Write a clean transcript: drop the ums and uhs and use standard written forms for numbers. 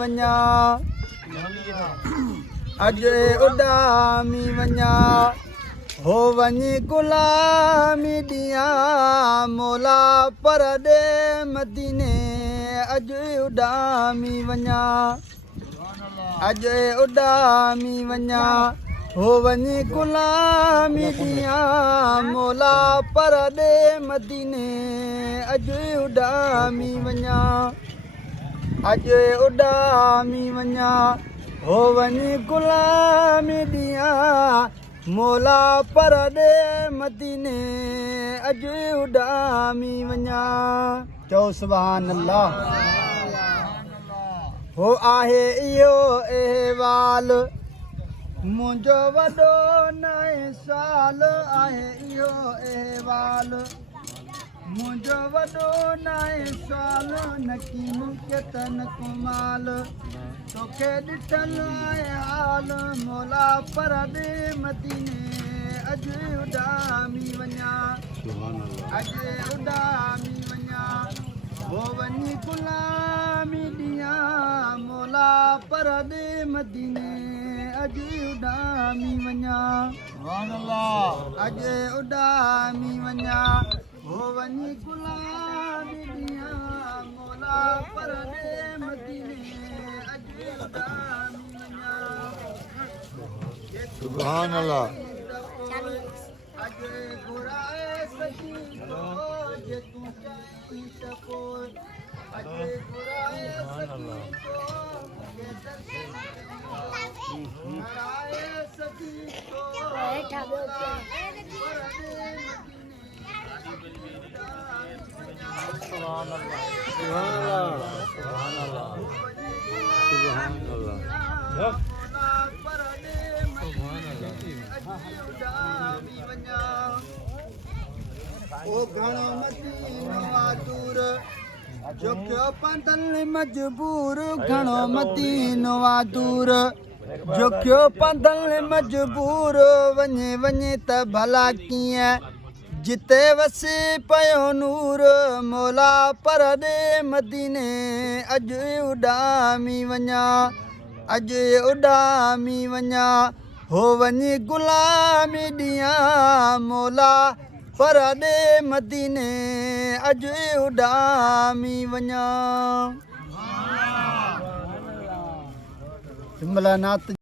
वञा अॼु उॾामी वञा हो वञी गुलामी ॾियां मौला पर ॾे मदीने अॼु उॾामी वञा अॼु उॾामी वञा हो वञी गुलामी ॾियां मौला पर ॾे मदीने अॼु उॾामी वञा अॼु उॾामी वञा हो वञी गुलामी ॾियां मौला पर ॾे मदीने अॼु उॾामी वञा चओ सुभान अल्लाह हो आहे इहो अहवाल मुंहिंजो वॾो नए साल आहे इहो अहवाल मुंहिंजो वॾो नए साल नकी मुमकिन न कुमाल तोखे ॾिठल आहे हाल मौला पर ॾे मदीने अॼु उॾामी वञा अॼु उॾामी वञा हो वञी गुलामी ॾियां मौला पर ॾे मदीने अॼु उॾामी वञा अॼु उॾामी वञा हो वञी गुलामी ॾियां मौला पर ॾे मदीने अॼु उॾामी वञा सुभान अल्लाह अॼु घुराए सची थो जे तूं चाहीं त पोइ अॼु घुराए सची थो घुराए सची थो सुभान अल्लाह सुभान अल्लाह सुभान अल्लाह ओ घणो मदीनो आ दूर जो क्यों पंधल मजबूर घणो मदीनो आ दूर जो क्यों पंधल मजबूर वञे वञे त भला कीअं जिते वसे पियो नूर मौला पर ॾे मदीने अॼु उॾामी वञा अॼु उॾामी वञा हो वञी गुलामी ॾियां मौला पर ॾे मदीने अॼु उॾामी वञा हिमला नाथ